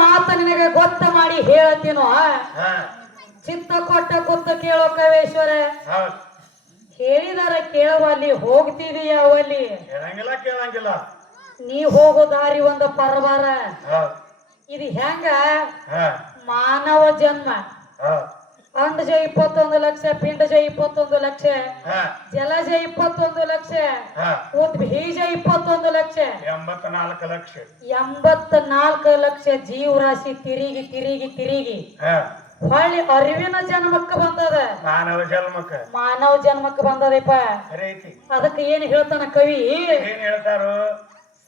ಮಾತ ನಿನಗೆ ಗೊತ್ತ ಮಾಡಿ ಹೇಳ್ತೀನೋ ಚಿತ್ತ ಕೊಟ್ಟ ಕೂತ ಕೇಳೋ ಕವೇಶ್ವರ ಹೇಳಿದಾರ ಕೇಳುವಲ್ಲಿ ಹೋಗ್ತಿದೀಯ ಅವಲ್ಲಿ ಕೇಳಂಗಿಲ್ಲ ನೀ ಹೋಗೋ ದಾರಿ ಒಂದು ಪರವಾರ ಇದು ಹೆಂಗ ಮಾನವ ಜನ್ಮ ಅಂಡಜ 21 ಲಕ್ಷ ಪಿಂಡಜ 21 ಲಕ್ಷ ಜಲಜ 21 ಲಕ್ಷ ಉದ್ಬೀಜ 21 ಲಕ್ಷ 84 ಲಕ್ಷ ಜೀವರಾಶಿ ತಿರುಗಿ ಹೊಳ್ಳಿ ಅರಿವಿನ ಜನ್ಮಕ್ಕೆ ಬಂದದ ಮಾನವ ಜನ್ಮಕ್ಕೆ ಬಂದದಪ್ಪ ಅದಕ್ಕೆ ಏನ್ ಹೇಳ್ತಾನ ಕವಿ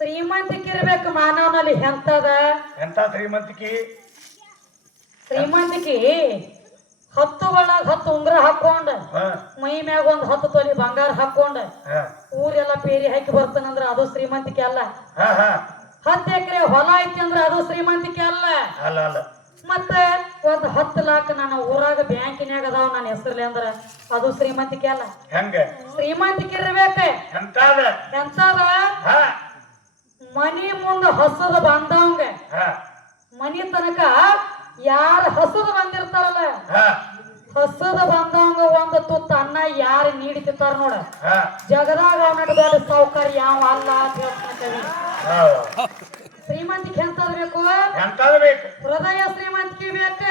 ಶ್ರೀಮಂತಿಕೆ ಇರ್ಬೇಕು ಮಾನವನಲ್ಲಿ ಎಂತದ ಶ್ರೀಮಂತಿಕೆ 10 ಒಳಗ 10 ಉಂಗ್ರ ಹಾಕೊಂಡ ಮೈ ಮ್ಯಾಗ ಒಂದ್ 10 ತೊಲಿ ಬಂಗಾರ ಹಾಕೊಂಡ ಊರೆಲ್ಲ ಪೇರಿ ಹಾಕಿ ಬರ್ತಾನಂದ್ರ ಅದು ಶ್ರೀಮಂತಿಕೆ ಅಲ್ಲ 10 ಎಕರೆ ಹೊಲ ಐತಿ ಅಂದ್ರ ಅದು ಶ್ರೀಮಂತಿಕೆ ಅಲ್ಲ ಮತ್ತೆ ಒಂದ್ 10 ಲಕ್ಷ ನನ್ನ ಊರಾಗ ಬ್ಯಾಂಕಿನ್ಯಾಗ ಅದಾವ ನನ್ನ ಹೆಸರ್ಲಿ ಅಂದ್ರ ಅದು ಶ್ರೀಮಂತಿಕೆ ಅಲ್ಲ ಶ್ರೀಮಂತಿಕೆ ಇರ್ಬೇಕ ಎಂತದ ಮನಿ ಮುಂದ ಹಸದ ಬಂದವಂಗ ಮನಿ ತನಕ ಯಾರ ಹಸದ ಬಂದಿರ್ತಾರಲ್ಲ ಹಸದ ಬಂದವಂಗ ಒಂದು ತುತ್ತ ಅನ್ನ ಯಾರು ನೀಡಿತಿರ್ತಾರ ನೋಡ ಜಗದಾಗ ಅವನ ದೊಡ್ಡ ಸಾವುಕಾರ ಯಾವ ಅಲ್ಲ ಅಂತ ಹೇಳ್ತಾನೆ ಶ್ರೀಮಂತಿಕೆ ಎಂತದ ಬೇಕು ಹೃದಯ ಶ್ರೀಮಂತಿಕೆ ಬೇಕ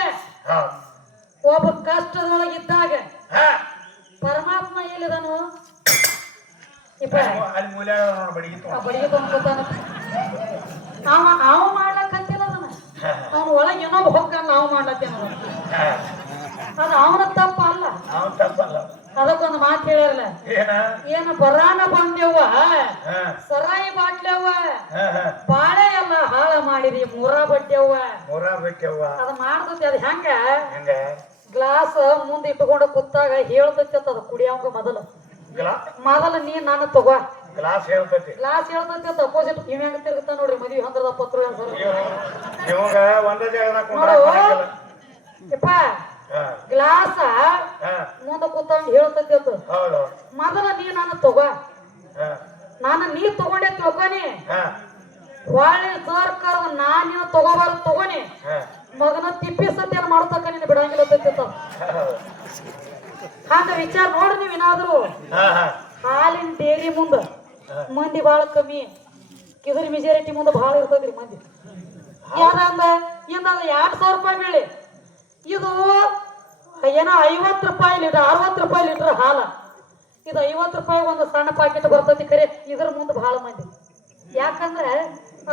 ಒಬ್ಬ ಕಷ್ಟದೊಳಗಿದ್ದಾಗ ಪರಮಾತ್ಮ ಎಲ್ಲಿದನು ಬಡಿಗೆ ತೊಂದ್ಕೊತಾನ ಅವ ಮಾಡ್ಲಕ್ಕಂತಿಲ್ಲ ಅದನ್ನ ಅವನ ಒಳಗೆ ಇನ್ನೊಬ್ಬ ಹೊಕ್ಕಲ್ಲ ನಾವು ಮಾಡ್ಲತ್ತೇನ ಅದು ಅವನ ತಪ್ಪ ಅಲ್ಲ ಅದಕ್ಕೊಂದು ಮಾತು ಹೇಳಿರಲ್ಲ ಏನು ಬರಾನ ಬಂದೆವ್ವ ಸರಾಯಿ ಬಾಟ್ಲೆವ್ವ ಬಾಳೆ ಎಲ್ಲ ಹಾಳ ಮಾಡಿರಿ ಮೂರಾ ಬಟ್ಟೆವ್ವ ಅದ ಮಾಡ್ತತಿ ಅದ ಹೆಂಗ ಗ್ಲಾಸ್ ಮುಂದೆ ಇಟ್ಕೊಂಡು ಕೂತಾಗ ಹೇಳ್ತತಿ ಅದು ಕುಡಿಯವಂಗ ಮೊದಲ ನೀ ನಾನು ತಗೋ ಗ್ಲಾಸ್ ಹೇಳ್ತತಿ ಅಂತ ಅಪೋಸಿಟ್ ಇವ್ ಹೆಂಗ ತಿರುಗುತ್ತಾ ನೋಡ್ರಿ ಮದ್ವಿ ಹಂದ್ರದ ಪತ್ರ ಯಪ್ಪ ಗ್ಲಾಸ ಮುಂದೆ ಕೂತಂಗ ಹೇಳ್ತತಿ ಅಂತ ಮೊದಲ ನೀ ನಾನು ತಗೋ ನೀ ತಗೊಂಡೆ ತಿಳ್ಕೊನಿ ಹೊಳ್ಳಿ ಸರ್ಕಾರ ನಾನಿನ ತಗೋಬಾರ್ದು ತಗೋನಿ ಮಗನ ತಿಪ್ಪಿ ಸತ್ಯನ ಮಾಡ್ತಕ್ಕ ನೀನು ಬಿಡಂಗಿಲ್ಲ ಹಂಗ ವಿಚಾರ ನೋಡ್ರಿ ನೀವ್ ಏನಾದ್ರು ಹಾಲಿನ ಡೇರಿ ಮುಂದ ಮಂದಿ ಬಾಳ ಕಮ್ಮಿ ಇದ್ರ ಮೆಜಾರಿಟಿ ಮುಂದೆ ಬಹಳ ಇರ್ತದ್ರಿ ಮಂದಿ ಯಾರಂದ ಇಂದ 2,000 ರೂಪಾಯಿ ಬೆಳಿ ಇದು ಏನೋ 50 ರೂಪಾಯಿ ಲೀಟರ್ 60 ರೂಪಾಯಿ ಲೀಟರ್ ಹಾಲ ಇದು 50 ರೂಪಾಯಿ ಒಂದು ಸಣ್ಣ ಪಾಕೆಟ್ ಬರ್ತೈತಿ ಖರೆ ಇದ್ರ ಮುಂದೆ ಬಹಳ ಮಂದಿ ಯಾಕಂದ್ರೆ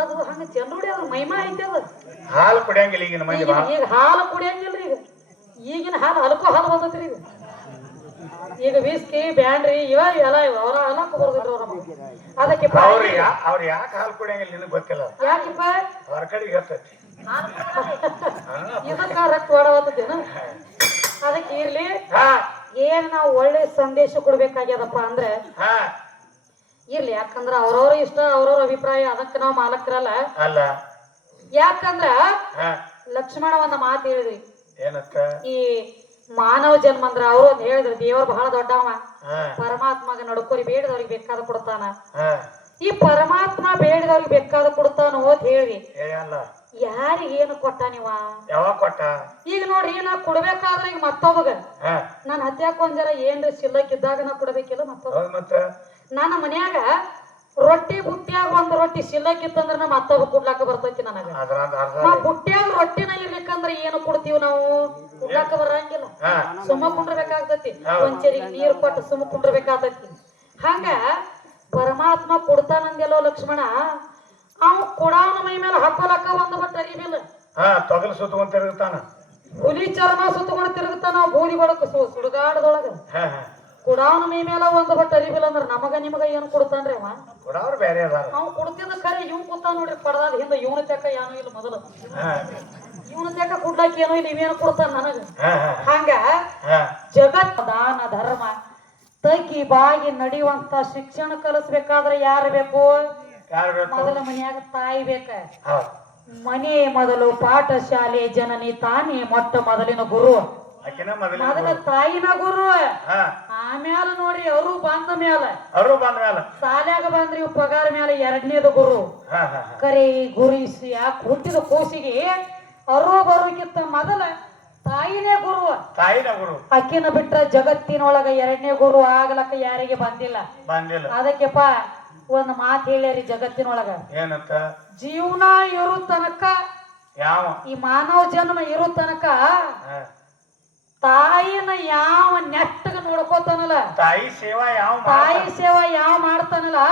ಅದು ಹಂಗ ಜನರುಡಿ ಅದ್ರ ಮಹಿಮಾ ಐತಿ ಅದ ಹಾಲು ಕುಡಿಯಂಗಿಲ್ಲ ಈಗ ಹಾಲು ಕುಡಿಯಂಗಿಲ್ರಿ ಈಗಿನ ಹಾಲು ಹಲ್ಕೋ ಹಾಲು ಬಂದೈತ್ರಿ ಈಗ ವಿಸ್ಕಿ ಬ್ಯಾಂಡ್ರಿ ಎಲ್ಲ ಅವರ ಅಲಕ್ಕ ಬರ್ದಿದ್ರು ಅದಕ್ಕೆ ಅವ್ರು ಯಾಕೆ ಹಾಲು ಕುಡಿಯಂಗಿಲ್ಲ ನಿನಗೆ ಗೊತ್ತಿಲ್ಲ ಯಾಕಪ್ಪ ಅವ್ರ ಕಡೆಗೆ ಹೇಳ್ತೈತಿ ಇದಕ್ಕ ರಕ್ತ ಓಡಾವತ್ತೇನು ಅದಕ್ಕೆ ಇರ್ಲಿ ಏನ್ ನಾವು ಒಳ್ಳೆ ಸಂದೇಶ ಕೊಡ್ಬೇಕಾಗ್ಯದಪ್ಪ ಅಂದ್ರೆ ಇರ್ಲಿ ಯಾಕಂದ್ರ ಅವ್ರವ್ರ ಇಷ್ಟ ಅವ್ರವ್ರ ಅಭಿಪ್ರಾಯ ಅದಕ್ಕೆ ನಾವು ಮಾಲಕರಲ್ಲ ಯಾಕಂದ್ರ ಲಕ್ಷ್ಮಣ ಒಂದ ಮಾತು ಹೇಳಿದ್ರಿ ಈ ಮಾನವ ಜನ್ಮ ಅಂದ್ರ ಅವ್ರು ಒಂದ್ ಹೇಳಿದ್ರು ದೇವ್ರ ಬಹಳ ದೊಡ್ಡವ ಪರಮಾತ್ಮಗ ನಡ್ಕೋರಿ ಬೇಡದವ್ರಿಗೆ ಬೇಕಾದ ಕೊಡ್ತಾನ ಈ ಪರಮಾತ್ಮ ಬೇಡದವ್ರಿಗೆ ಬೇಕಾದ ಕೊಡ್ತಾನ ಓದ್ ಹೇಳಿ ಯಾರಿಗ ಏನು ಕೊಟ್ಟ ನೀವ ಈಗ ನೋಡ್ರಿ ನಾ ಕೊಡ್ಬೇಕಾದ್ರೆ ಈಗ ಮತ್ತೊಬ್ಬಗ ನಾನ್ ಹತ್ಯಾಕ ಒಂದ್ ಜರ ಏನ್ರಿ ಸಿಲ್ಲಕ್ಕಿದ್ದಾಗ ನಾ ಕೊಡ್ಬೇಕಿಲ್ಲ ಮತ್ತೊಬ್ಬ ನನ್ನ ಮನ್ಯಾಗ ರೊಟ್ಟಿ ಬುಟ್ಟಿಯಾಗ ಒಂದ್ ರೊಟ್ಟಿ ಸಿಲ್ಲಕ್ಕಿತ್ತಂದ್ರ ನಾ ಮತ್ತೊಬ್ಬ ಕೊಡ್ಲಾಕ ಬರ್ತೈತಿ ನನಗ ಬುಟ್ಟಿಯಾಗ ರೊಟ್ಟಿನ ಇರ್ಲಿಕ್ಕಂದ್ರ ಏನು ಕೊಡ್ತೀವಿ ನಾವು ಕೊಡ್ಲಾಕ ಬರಂಗಿಲ್ಲ ಸುಮ್ಮ ಕುಂಡ್ರಬೇಕಾಗ್ತತಿ ಒಂಚರಿಗೆ ನೀರು ಕೊಟ್ಟು ಸುಮ್ಮ ಕುಂಡ್ರಬೇಕಾಗ್ತತಿ ಹಂಗ ಪರಮಾತ್ಮ ಕೊಡ್ತಾನಂದೆಲ್ಲೋ ಲಕ್ಷ್ಮಣ ಅವ ಕೊಡವನ ಮೈ ಮೇಲೆ ಹಾಕೋಲಕ್ಕ ಒಂದು ಬಟ್ ಅರಿವಿಲ್ಲ ಹುಲಿ ಚರ್ಮ ಸುತ್ತಕೊಂಡು ತಿರುಗುತ್ತಾನ ಬೂದಿ ಬಡಕ ಸುಡುಗಾಡದೊಳಗ ಕೊಡವನ ಮೈ ಮೇಲೆ ಒಂದು ಬಟ್ ಅರಿವಿಲ್ಲ ಅಂದ್ರ ನಿಮಗ ಏನು ಕೊಡ್ತಾನ್ರಿ ಅವ ಕೊಡ್ತಿದ್ದ ಖರೆ ಇವ್ ಕೂತ ನೋಡ್ರಿ ಪಡದಾದ ಹಿಂದ ಇವನ ತೆಕ್ಕ ಏನೂ ಇಲ್ಲ ಮೊದಲು ಇವನ ತೆಕ್ಕ ಕೊಡ್ಲಾಕ ಏನೋ ಇಲ್ಲ ಇವೇನು ಕೊಡ್ತಾನ ನನಗ ಹಂಗ ಜಗತ್ ದಾನ ಧರ್ಮ ತಗ್ಗಿ ಬಾಗಿ ನಡೆಯುವಂತ ಶಿಕ್ಷಣ ಕಲಿಸ್ಬೇಕಾದ್ರೆ ಯಾರು ಬೇಕು ಮೊದಲ ಮನ್ಯಾಗ ತಾಯಿ ಬೇಕ ಮನೆ ಮೊದಲು ಪಾಠಶಾಲೆ ಜನನಿ ತಾನೇ ಮೊಟ್ಟ ಮೊದಲಿನ ಗುರು ಆಕಿನ ಮೊದಲ ಮೊದಲ ತಾಯಿನ ಗುರು, ಹಾ ಆಮ್ಯಾಲ ನೋಡ್ರಿ ಅವರು ಬಂದ ಮ್ಯಾಲ ಅವರು ಬಂದ ಮ್ಯಾಲ ಸಾಲ್ಯಾಗ ಬಂದ್ರಿ ಇವ್ ಪಗಾರ ಮ್ಯಾಲ ಎರಡನೇದು ಗುರು. ಹಾ ಹಾ ಕರೆ ಗುರುಯಿಸಿ ಯಾಕೆ ಹುಟ್ಟಿದ ಕೂಸಿಗೆ ಅರು ಬರೋಕ್ಕಿಂತ ಮೊದಲ ತಾಯಿನೇ ಗುರು. ತಾಯಿನ ಗುರು. ಅಕ್ಕಿನ ಬಿಟ್ರ ಜಗತ್ತಿನೊಳಗ ಎರಡನೇ ಗುರು ಆಗ್ಲಕ್ಕ ಯಾರಿಗೆ ಬಂದಿಲ್ಲ. ಅದಕ್ಕೆಪ್ಪ ಒಂದ್ ಮಾತು ಹೇಳ್ಯಾರಿ ಜಗತ್ತಿನೊಳಗ, ಏನಂತ? ಜೀವನ ಇರೋ ತನಕ, ಯಾವ ಈ ಮಾನವ ಜನ್ಮ ಇರೋ ತನಕ ತಾಯಿನ ಯಾವ ನೆಟ್ಟಗ ನೋಡ್ಕೋತಾನಲ್ಲ, ತಾಯಿ ಸೇವಾ ಯಾವ ಮಾಡ್ತಾನಲ್ಲ,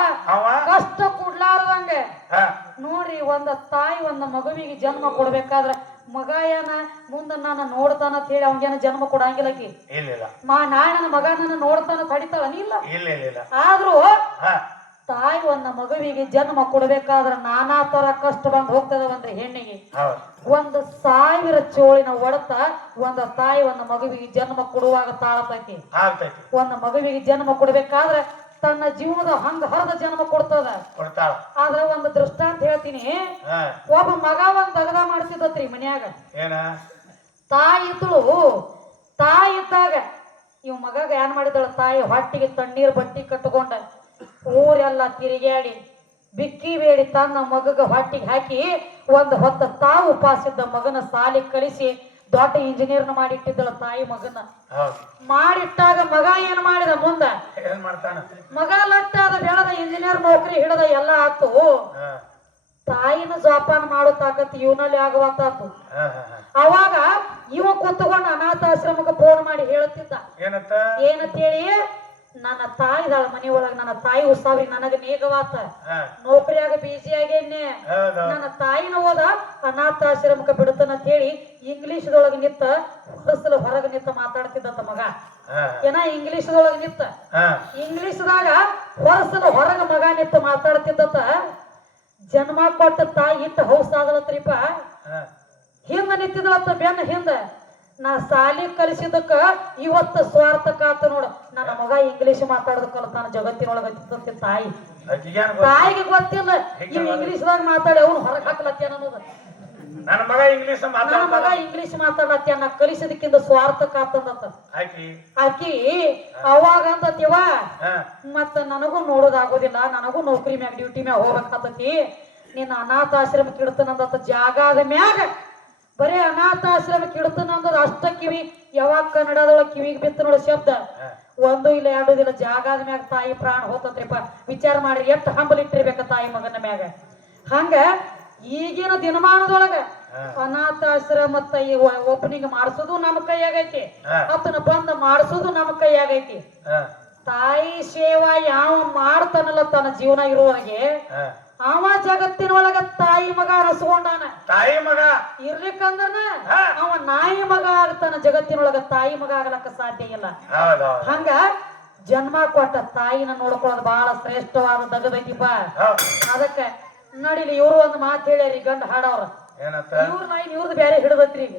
ಕಷ್ಟ ಕೊಡ್ಲಾರ್ದಂಗ ನೋಡ್ರಿ. ಒಂದ ತಾಯಿ ಒಂದ ಮಗುವಿಗೆ ಜನ್ಮ ಕೊಡ್ಬೇಕಾದ್ರ ಮಗ ಏನ ಮುಂದ ನಾನು ನೋಡ್ತಾನ ಅಂತ ಹೇಳಿ ಅವನಿಗೇನ ಜನ್ಮ ಕೊಡಂಗಿಲ್ಲಕಿ. ನಾಳೆ ನನ್ನ ಮಗ ನನ್ನ ನೋಡ್ತಾನ ತಡಿತಾಳ ಇಲ್ಲ. ಆದ್ರೂ ತಾಯಿ ಒಂದ ಮಗುವಿಗೆ ಜನ್ಮ ಕೊಡ್ಬೇಕಾದ್ರ ನಾನಾ ತರ ಕಷ್ಟ ಬಂದ್ ಹೋಗ್ತದ. ಒಂದ ಹೆಣ್ಣಿಗೆ 1,000 ಚೋಳಿನ ಒಡತ ಒಂದ ತಾಯಿ ಒಂದ ಮಗುವಿಗೆ ಜನ್ಮ ಕೊಡುವಾಗ ತಾಳತೈತಿ. ಒಂದ ಮಗುವಿಗೆ ಜನ್ಮ ಕೊಡ್ಬೇಕಾದ್ರೆ ತನ್ನ ಜೀವನದ ಹಂಗ ಹರದ ಜನ್ಮ ಕೊಡ್ತದ. ಆದ್ರ ಒಂದು ದೃಷ್ಟಾಂತ ಹೇಳ್ತೀನಿ. ಒಬ್ಬ ಮಗ ಒಂದ್ ದಗದ ಮಾಡ್ತಿದ್ದತ್ರಿ ಮನ್ಯಾಗ. ತಾಯಿ ಇದ್ದಳು. ತಾಯಿ ಇದ್ದಾಗ ಇವ್ ಮಗಗ ಏನ್ ಮಾಡಿದಳ, ತಾಯಿ ಹೊಟ್ಟಿಗೆ ತಣ್ಣೀರ್ ಬಟ್ಟಿ ಕಟ್ಕೊಂಡ ಊರೆಲ್ಲ ತಿರುಗಾಡಿ ಬಿಕ್ಕಿ ಬೇಡಿ ತನ್ನ ಮಗಗ ಹೊಟ್ಟಿಗೆ ಹಾಕಿ ಒಂದ್ ಹೊತ್ತ ತಾವು ಉಪವಾಸಿದ್ದ ಮಗನ ಸಾಲಿ ಕಳಿಸಿ ದೊಡ್ಡ ಇಂಜಿನಿಯರ್ನ ಮಾಡಿಟ್ಟಿದ್ದಳ ತಾಯಿ ಮಗನ. ಮಾಡಿಟ್ಟಾಗ ಮಗ ಏನ್ ಮಾಡಿದ ಮುಂದ, ಮಗ ಲಟ್ಟಾದ ಬೆಳೆದ ಇಂಜಿನಿಯರ್ ನೌಕರಿ ಹಿಡದ ಎಲ್ಲ ಆತು. ತಾಯಿನ ಜೋಪಾನ ಮಾಡೋ ತಾಕತ್ ಇವನಲ್ಲಿ ಆಗುವಂತಾತು. ಅವಾಗ ಇವ ಕೂತ್ಕೊಂಡ ಅನಾಥಾಶ್ರಮಕ್ಕೆ ಫೋನ್ ಮಾಡಿ ಹೇಳುತ್ತಿದ್ದ, ಏನಂತೇಳಿ, ನನ್ನ ತಾಯಿದಾಳ ಮನಿ ಒಳಗ, ನನ್ನ ತಾಯಿ ಉತ್ಸಾವಿ ನನಗ ನೇಗವಾತ, ನೌಕರಿಯಾಗ ಬಿಜಿ ಆಗೇನೆ, ನನ್ನ ತಾಯಿನ ಹೋದ ಅನಾಥಾಶ್ರಮಕ್ಕೆ ಬಿಡುತ್ತಾನಂತ ಹೇಳಿ ಇಂಗ್ಲಿಷ್ದೊಳಗ ನಿತ್ತ ಹೊರಸಲ ಹೊರಗ ನಿತ್ತ ಮಾತಾಡ್ತಿದ್ದಂತ ಮಗ. ಇಂಗ್ಲಿಷ್ದೊಳಗ ನಿತ್ತ ಇಂಗ್ಲಿಷ್ದಾಗ ಹೊರಸಲ ಹೊರಗ ಮಗ ನಿತ್ತ ಮಾತಾಡ್ತಿದ್ದಂತ. ಜನ್ಮ ಕೊಟ್ಟ ತಾಯಿ ಇಟ್ಟ ಹೌಸ್ ಆಗಲತ್ರಿಪ್ಪ. ಹಿಂದ ನಿಂತಿದ್ಲತ್ತ ಬೆನ್ನ ಹಿಂದ. ನಾ ಸಾಲಿ ಕಲಿಸಿದಕ್ಕ ಇವತ್ತು ಸ್ವಾರ್ಥಕ ಆತ ನೋಡ, ನನ್ನ ಮಗ ಇಂಗ್ಲಿಷ್ ಮಾತಾಡೋದು ಕಲತಾನ ಜಗತ್ತಿನೊಳಗ ತಾಯಿ. ತಾಯಿಗೆ ಗೊತ್ತಿಲ್ಲ ಇವ್ ಇಂಗ್ಲಿಷ್ದಾಗ ಮಾತಾಡಿ ಅವ್ನು ಹೊರಗೆ ಹಾಕ್ಲತ್ತೇನ ಅನ್ನೋದು. ನನ್ನ ಮಗ ಇಂಗ್ಲಿಷ್ ಮಾತಾಡತ್ತೇನ ಕಲಿಸದಕ್ಕಿಂತ ಸ್ವಾರ್ಥಕ ಆತಂದತ್ತ ಆಕಿ. ಅವಾಗ ಅಂತತಿವ ಮತ್ತ ನನಗೂ ನೋಡೋದಾಗೋದಿಲ್ಲ, ನನಗೂ ನೌಕರಿ ಮ್ಯಾಗ ಡ್ಯೂಟಿ ಮ್ಯಾಗ ಹೋಗ್ಬೇಕಾತತಿ, ನಿನ್ನ ಅನಾಥಾಶ್ರಮಕ್ಕೆ ಇಡ್ತಾನಂದತ್ತ. ಜಾಗದ ಮ್ಯಾಗ ಬರೀ ಅನಾಥಾಶ್ರಮಕ್ಕೆ ಇಡ್ತಾನಂದದ ಅಷ್ಟ ಕಿವಿ. ಯಾವಾಗ ಕನ್ನಡದೊಳಗ ಕಿವಿಗೆ ಬಿತ್ತ ನೋಡ ಶಬ್ದ, ಒಂದು ಇಲ್ಲ ಎರಡು ಇಲ್ಲ, ಜಾಗದ ಮ್ಯಾಗ ತಾಯಿ ಪ್ರಾಣ ಹೋತತ್ರಿಪ್ಪ. ವಿಚಾರ ಮಾಡ್ರಿ ಎಷ್ಟು ಹಂಬಲ್ ಇಟ್ಟಿರ್ಬೇಕ ತಾಯಿ ಮಗನ ಮ್ಯಾಗ. ಹಂಗ ಈಗಿನ ದಿನಮಾನದೊಳಗ ಅನಾಥಾಶ್ರಮ ಓಪನಿಂಗ್ ಮಾಡಿಸೋದು ನಮ್ಮ ಕೈಯಾಗೈತಿ, ಅದನ್ನ ಬಂದ್ ಮಾಡಿಸೋದು ನಮ್ಮ ಕೈಯಾಗೈತಿ. ತಾಯಿ ಸೇವಾ ಯಾವ ಮಾಡ್ತಾನಲ್ಲ ತನ್ನ ಜೀವನ ಇರುವವರೆಗೆ, ಅವ ಜಗತ್ತಿನೊಳಗ ತಾಯಿ ಮಗ ಅರಸ್ಕೊಂಡಾನ. ತಾಯಿ ಮಗ ಇರ್ಲಿಕ್ಕಂದ್ರ ಅವ ನಾಯಿ ಮಗ ಆಗ್ತಾನ. ಜಗತ್ತಿನೊಳಗ ತಾಯಿ ಮಗ ಆಗ್ಲಕ್ಕ ಸಾಧ್ಯ ಇಲ್ಲ. ಹಂಗ ಜನ್ಮ ಕೊಟ್ಟ ತಾಯಿನ ನೋಡ್ಕೊಳ್ಳೋದು ಬಹಳ ಶ್ರೇಷ್ಠವಾದ ದಗದೈತಿಪ್ಪ. ಅದಕ್ಕ ನಡಿಲಿ ಇವ್ರು ಒಂದ್ ಮಾತು ಹೇಳ್ಯಾರಿ ಗಂಡ ಹಾಡವ್ರ. ಇವ್ರ ಲೈನ್ ಇವ್ರದ್ದು ಬೇರೆ ಹಿಡದತ್ರಿ ಈಗ.